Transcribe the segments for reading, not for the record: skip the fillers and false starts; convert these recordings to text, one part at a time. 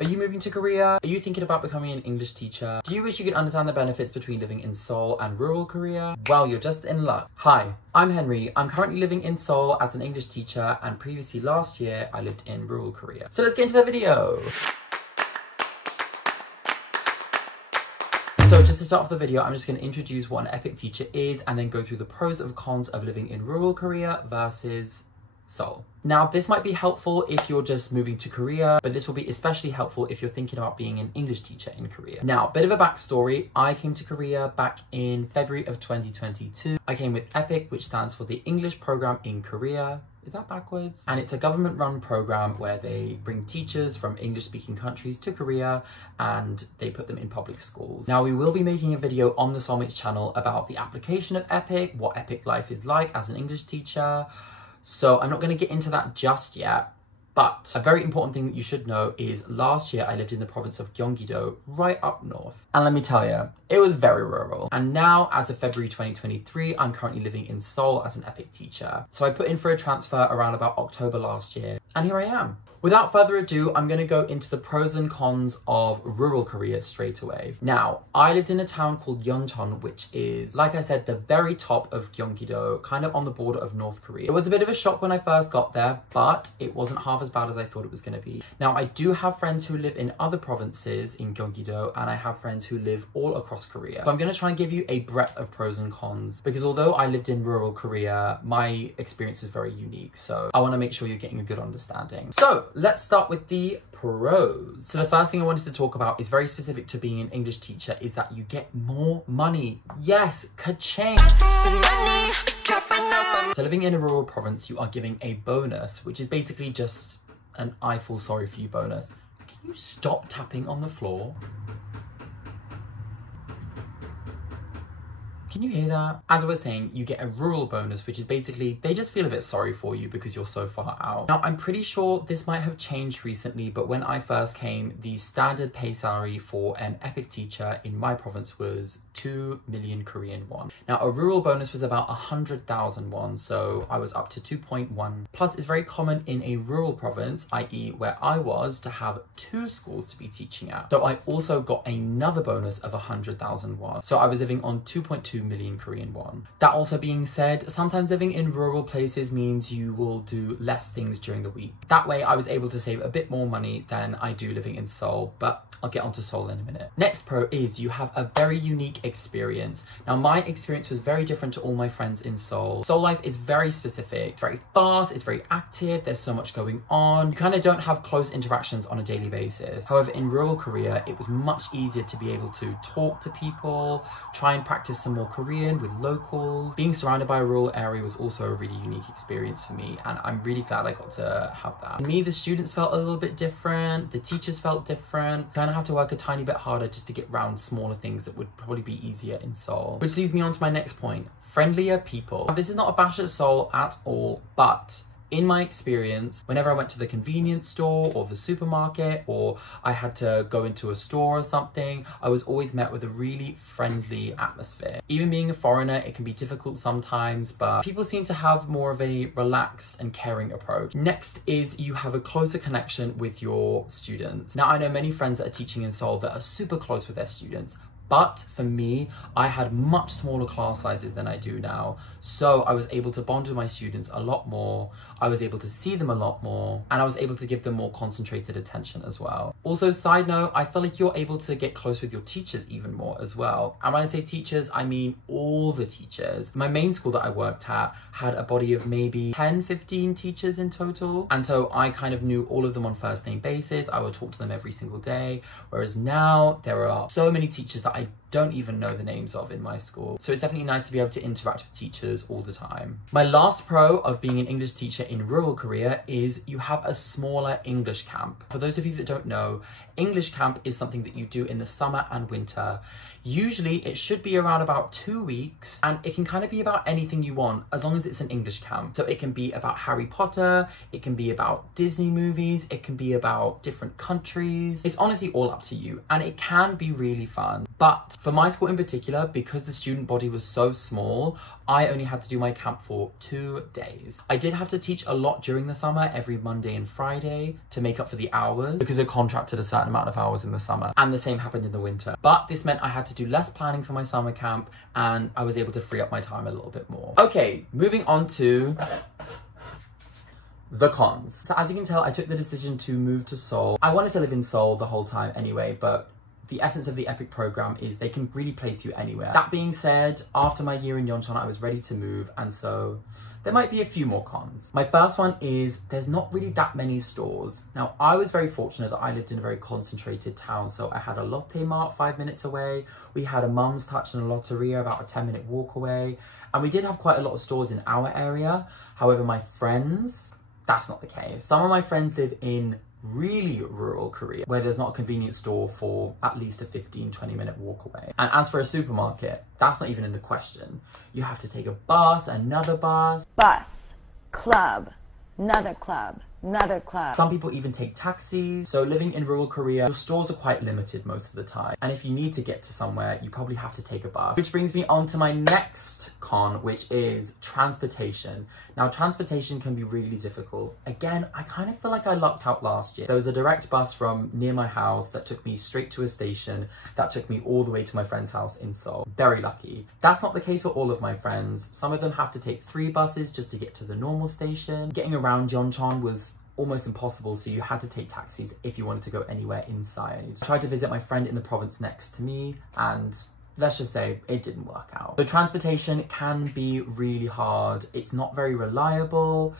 Are you moving to Korea? Are you thinking about becoming an English teacher? Do you wish you could understand the benefits between living in Seoul and rural Korea? Well, you're just in luck. Hi, I'm Henry. I'm currently living in Seoul as an English teacher, and previously last year I lived in rural Korea. So let's get into the video. So just to start off the video, I'm just going to introduce what an EPIK teacher is and then go through the pros and cons of living in rural Korea versus Seoul. Now, this might be helpful if you're just moving to Korea, but this will be especially helpful if you're thinking about being an English teacher in Korea. Now, bit of a backstory. I came to Korea back in February of 2022. I came with EPIK, which stands for the English Program in Korea. Is that backwards? And it's a government-run program where they bring teachers from English-speaking countries to Korea and they put them in public schools. Now, we will be making a video on the Soulmates channel about the application of EPIK, what EPIK life is like as an English teacher. So I'm not going to get into that just yet. But a very important thing that you should know is last year I lived in the province of Gyeonggi-do, right up north. And let me tell you, it was very rural. And now, as of February 2023, I'm currently living in Seoul as an EPIK teacher. So I put in for a transfer around about October last year, and here I am. Without further ado, I'm going to go into the pros and cons of rural Korea straight away. Now, I lived in a town called Yeoncheon, which is, like I said, the very top of Gyeonggi-do, kind of on the border of North Korea. It was a bit of a shock when I first got there, but it wasn't half as bad as I thought it was going to be. Now, I do have friends who live in other provinces in Gyeonggi-do, and I have friends who live all across Korea. So I'm going to try and give you a breadth of pros and cons, because although I lived in rural Korea, my experience was very unique. So I want to make sure you're getting a good understanding. So let's start with the pros. So the first thing I wanted to talk about is very specific to being an English teacher, is that you get more money. Yes, ka-ching! So living in a rural province, you are giving a bonus, which is basically just an I feel sorry for you bonus. Can you stop tapping on the floor? Can you hear that? As I was saying, you get a rural bonus, which is basically, they just feel a bit sorry for you because you're so far out. Now, I'm pretty sure this might have changed recently, but when I first came, the standard pay salary for an EPIK teacher in my province was 2 million Korean won. Now, a rural bonus was about 100,000 won, so I was up to 2.1. Plus, it's very common in a rural province, i.e. where I was, to have 2 schools to be teaching at. So I also got another bonus of 100,000 won. So I was living on 2.2 million Korean won. That also being said, sometimes living in rural places means you will do less things during the week. That way I was able to save a bit more money than I do living in Seoul, but I'll get onto Seoul in a minute. Next pro is you have a very unique experience. Now, my experience was very different to all my friends in Seoul. Seoul life is very specific, very fast, it's very active, there's so much going on. You kind of don't have close interactions on a daily basis. However, in rural Korea, it was much easier to be able to talk to people, try and practice some more Korean with locals. Being surrounded by a rural area was also a really unique experience for me, and I'm really glad I got to have that. For me, the students felt a little bit different, the teachers felt different. Kind of have to work a tiny bit harder just to get around smaller things that would probably be easier in Seoul. Which leads me on to my next point, friendlier people. Now, this is not a bash at Seoul at all, but in my experience, whenever I went to the convenience store or the supermarket, or I had to go into a store or something, I was always met with a really friendly atmosphere. Even being a foreigner, it can be difficult sometimes, but people seem to have more of a relaxed and caring approach. Next is you have a closer connection with your students. Now, I know many friends that are teaching in Seoul that are super close with their students, but for me, I had much smaller class sizes than I do now. So I was able to bond with my students a lot more. I was able to see them a lot more, and I was able to give them more concentrated attention as well. Also, side note, I feel like you're able to get close with your teachers even more as well. And when I say teachers, I mean all the teachers. My main school that I worked at had a body of maybe 10, 15 teachers in total. And so I kind of knew all of them on first name basis. I would talk to them every single day. Whereas now there are so many teachers that I don't even know the names of in my school. So it's definitely nice to be able to interact with teachers all the time. My last pro of being an English teacher in rural Korea is you have a smaller English camp. For those of you that don't know, English camp is something that you do in the summer and winter. Usually it should be around about 2 weeks, and it can kind of be about anything you want as long as it's an English camp. So it can be about Harry Potter, it can be about Disney movies, it can be about different countries. It's honestly all up to you, and it can be really fun. But For my school in particular, because the student body was so small, I only had to do my camp for 2 days. I did have to teach a lot during the summer, every Monday and Friday, to make up for the hours, because we're contracted a certain amount of hours in the summer, and the same happened in the winter. But this meant I had to do less planning for my summer camp, and I was able to free up my time a little bit more. Okay, moving on to the cons. So as you can tell, I took the decision to move to Seoul. I wanted to live in Seoul the whole time anyway, but the essence of the EPIK program is they can really place you anywhere. That being said, after my year in Yeoncheon, I was ready to move, and so there might be a few more cons. My first one is there's not really that many stores. Now, I was very fortunate that I lived in a very concentrated town, so I had a Lotte Mart 5 minutes away. We had a Mum's Touch and a Lotteria about a 10-minute walk away. And we did have quite a lot of stores in our area. However, my friends, that's not the case. Some of my friends live in really rural Korea, where there's not a convenience store for at least a 15-20 minute walk away. And as for a supermarket, that's not even in the question. You have to take a bus, another bus, club, another club, another club. Some people even take taxis. So living in rural Korea, your stores are quite limited most of the time. And if you need to get to somewhere, you probably have to take a bus. Which brings me on to my next con, which is transportation. Now, transportation can be really difficult. Again, I kind of feel like I lucked out last year. There was a direct bus from near my house that took me straight to a station that took me all the way to my friend's house in Seoul. Very lucky. That's not the case for all of my friends. Some of them have to take 3 buses just to get to the normal station. Getting around Yeoncheon was almost impossible, so you had to take taxis if you wanted to go anywhere inside. I tried to visit my friend in the province next to me, and let's just say it didn't work out. So transportation can be really hard. It's not very reliable,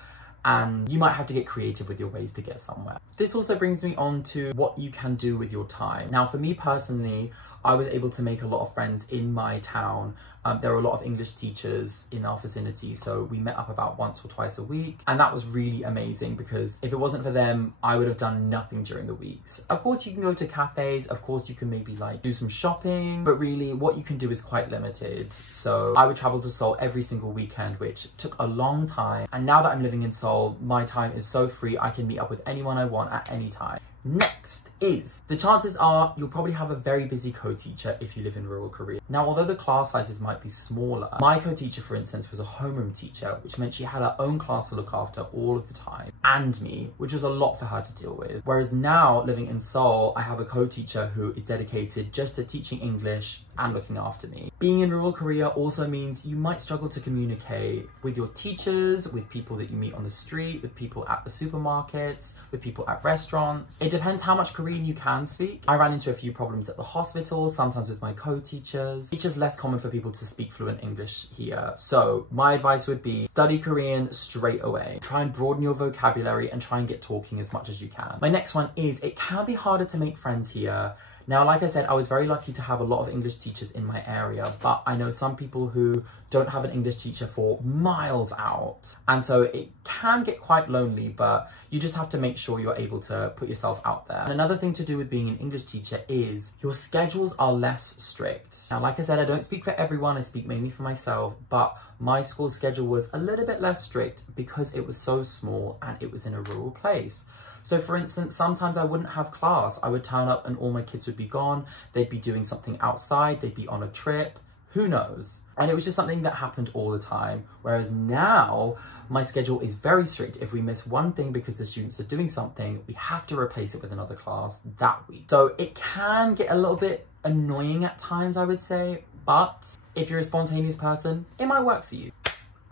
and you might have to get creative with your ways to get somewhere. This also brings me on to what you can do with your time. Now, for me personally, I was able to make a lot of friends in my town. There were a lot of English teachers in our vicinity, so we met up about once or twice a week, and that was really amazing because if it wasn't for them, I would have done nothing during the weeks. Of course, you can go to cafes, of course you can maybe like do some shopping, but really what you can do is quite limited. So I would travel to Seoul every single weekend, which took a long time, and now that I'm living in Seoul, my time is so free, I can meet up with anyone I want at any time. Next is, the chances are you'll probably have a very busy co-teacher if you live in rural Korea. Now, although the class sizes might be smaller, my co-teacher, for instance, was a homeroom teacher, which meant she had her own class to look after all of the time, and me, which was a lot for her to deal with. Whereas now, living in Seoul, I have a co-teacher who is dedicated just to teaching English and looking after me. Being in rural Korea also means you might struggle to communicate with your teachers, with people that you meet on the street, with people at the supermarkets, with people at restaurants. It depends how much Korean you can speak. I ran into a few problems at the hospital, sometimes with my co-teachers. It's just less common for people to speak fluent English here. So my advice would be study Korean straight away. Try and broaden your vocabulary and try and get talking as much as you can. My next one is, it can be harder to make friends here. Now, like I said, I was very lucky to have a lot of English teachers in my area, but I know some people who don't have an English teacher for miles out. And so it can get quite lonely, but you just have to make sure you're able to put yourself out there. And another thing to do with being an English teacher is your schedules are less strict. Now, like I said, I don't speak for everyone, I speak mainly for myself, but my school schedule was a little bit less strict because it was so small and it was in a rural place. So for instance, sometimes I wouldn't have class. I would turn up and all my kids would be gone. They'd be doing something outside. They'd be on a trip. Who knows? And it was just something that happened all the time. Whereas now, my schedule is very strict. If we miss one thing because the students are doing something, we have to replace it with another class that week. So it can get a little bit annoying at times, I would say. But if you're a spontaneous person, it might work for you.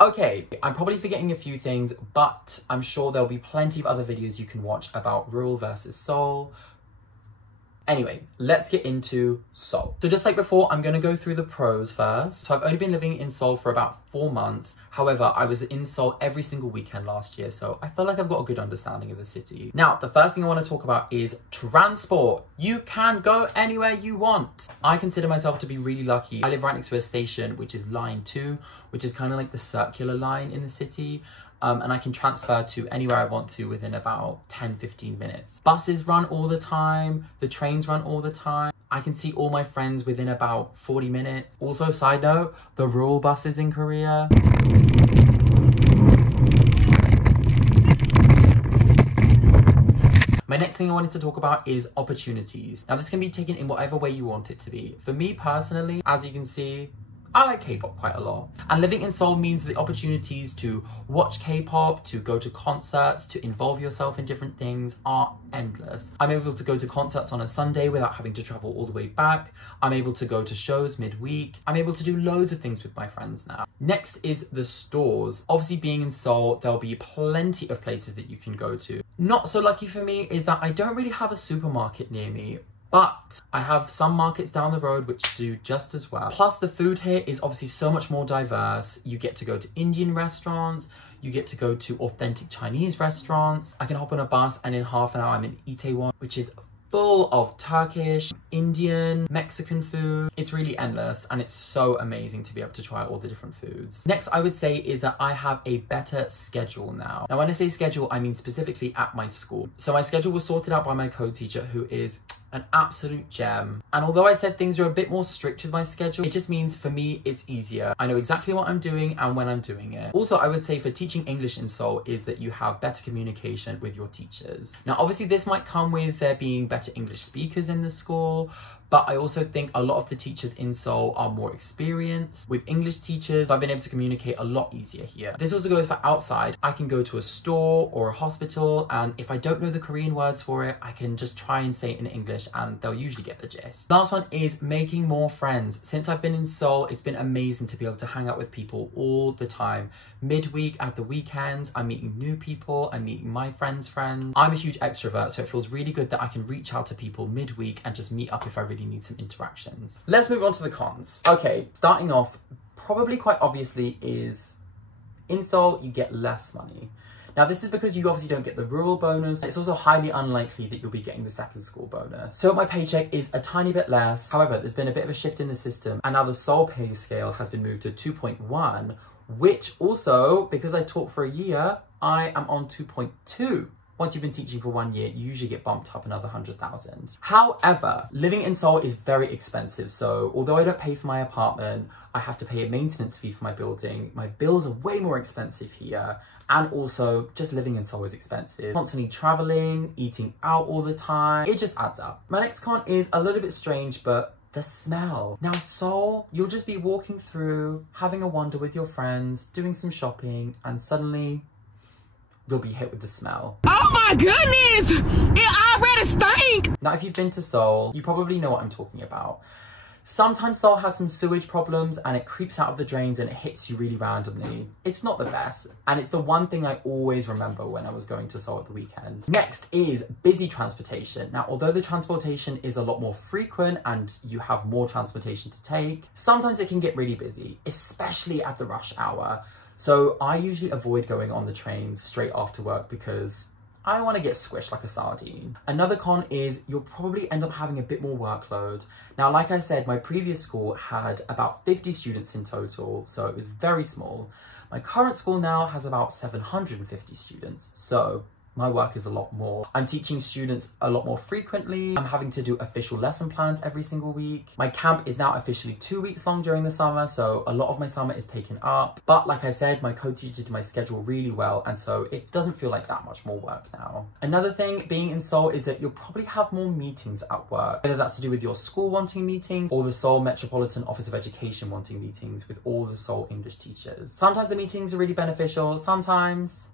Okay, I'm probably forgetting a few things, but I'm sure there'll be plenty of other videos you can watch about rural versus Seoul. Anyway, let's get into Seoul. So just like before, I'm gonna go through the pros first. So I've only been living in Seoul for about 4 months. However, I was in Seoul every single weekend last year, so I feel like I've got a good understanding of the city. Now, the first thing I wanna talk about is transport. You can go anywhere you want. I consider myself to be really lucky. I live right next to a station, which is line 2, which is kind of like the circular line in the city. And I can transfer to anywhere I want to within about 10-15 minutes. Buses run all the time, the trains run all the time. I can see all my friends within about 40 minutes. Also, side note, the rural buses in Korea. My next thing I wanted to talk about is opportunities. Now this can be taken in whatever way you want it to be. For me personally, as you can see, I like K-pop quite a lot. And living in Seoul means the opportunities to watch K-pop, to go to concerts, to involve yourself in different things are endless. I'm able to go to concerts on a Sunday without having to travel all the way back. I'm able to go to shows midweek. I'm able to do loads of things with my friends now. Next is the stores. Obviously being in Seoul, there'll be plenty of places that you can go to. Not so lucky for me is that I don't really have a supermarket near me, but I have some markets down the road which do just as well. Plus the food here is obviously so much more diverse. You get to go to Indian restaurants, you get to go to authentic Chinese restaurants. I can hop on a bus and in half an hour I'm in Itaewon, which is full of Turkish, Indian, Mexican food. It's really endless and it's so amazing to be able to try all the different foods. Next, I would say is that I have a better schedule now. Now, when I say schedule, I mean specifically at my school. So my schedule was sorted out by my co-teacher, who is an absolute gem. And although I said things are a bit more strict with my schedule, it just means for me, it's easier. I know exactly what I'm doing and when I'm doing it. Also, I would say for teaching English in Seoul is that you have better communication with your teachers. Now, obviously this might come with there being better English speakers in the school, but I also think a lot of the teachers in Seoul are more experienced. With English teachers, I've been able to communicate a lot easier here. This also goes for outside. I can go to a store or a hospital, and if I don't know the Korean words for it, I can just try and say it in English and they'll usually get the gist. Last one is making more friends. Since I've been in Seoul, it's been amazing to be able to hang out with people all the time. Midweek, at the weekends, I'm meeting new people, I'm meeting my friends' friends. I'm a huge extrovert, so it feels really good that I can reach out to people midweek and just meet up if I really need some interactions. Let's move on to the cons. Okay, starting off, probably quite obviously is in Seoul, you get less money. Now this is because you obviously don't get the rural bonus. It's also highly unlikely that you'll be getting the second school bonus. So my paycheck is a tiny bit less. However, there's been a bit of a shift in the system and now the Seoul pay scale has been moved to 2.1, which also, because I taught for a year, I am on 2.2. Once you've been teaching for 1 year, you usually get bumped up another 100,000. However, living in Seoul is very expensive. So although I don't pay for my apartment, I have to pay a maintenance fee for my building. My bills are way more expensive here. And also just living in Seoul is expensive. Constantly traveling, eating out all the time. It just adds up. My next con is a little bit strange, but the smell. Now Seoul, you'll just be walking through, having a wander with your friends, doing some shopping, and suddenly you'll be hit with the smell. Oh my goodness! It already stink! Now, if you've been to Seoul, you probably know what I'm talking about. Sometimes Seoul has some sewage problems and it creeps out of the drains and it hits you really randomly. It's not the best, and it's the one thing I always remember when I was going to Seoul at the weekend. Next is busy transportation. Now, although the transportation is a lot more frequent and you have more transportation to take, sometimes it can get really busy, especially at the rush hour. So I usually avoid going on the trains straight after work because I want to get squished like a sardine. Another con is you'll probably end up having a bit more workload. Now, like I said, my previous school had about 50 students in total, so it was very small. My current school now has about 750 students, so my work is a lot more. I'm teaching students a lot more frequently. I'm having to do official lesson plans every single week. My camp is now officially 2 weeks long during the summer, so a lot of my summer is taken up. But like I said, my co-teacher did my schedule really well, and so it doesn't feel like that much more work now. Another thing being in Seoul is that you'll probably have more meetings at work, whether that's to do with your school wanting meetings or the Seoul Metropolitan Office of Education wanting meetings with all the Seoul English teachers. Sometimes the meetings are really beneficial, sometimes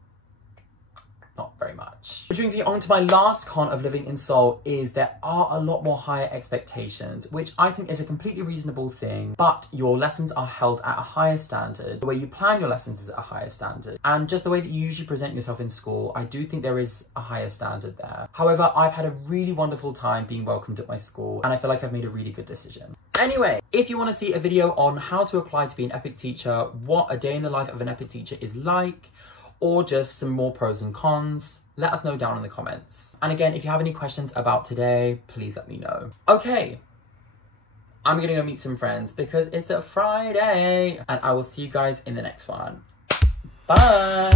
not very much. Which brings me on to my last con of living in Seoul is there are a lot more higher expectations, which I think is a completely reasonable thing, but your lessons are held at a higher standard. The way you plan your lessons is at a higher standard. And just the way that you usually present yourself in school, I do think there is a higher standard there. However, I've had a really wonderful time being welcomed at my school, and I feel like I've made a really good decision. Anyway, if you want to see a video on how to apply to be an EPIK teacher, what a day in the life of an EPIK teacher is like, or just some more pros and cons, let us know down in the comments. And again, if you have any questions about today, please let me know. Okay, I'm gonna go meet some friends because it's a Friday, and I will see you guys in the next one. Bye!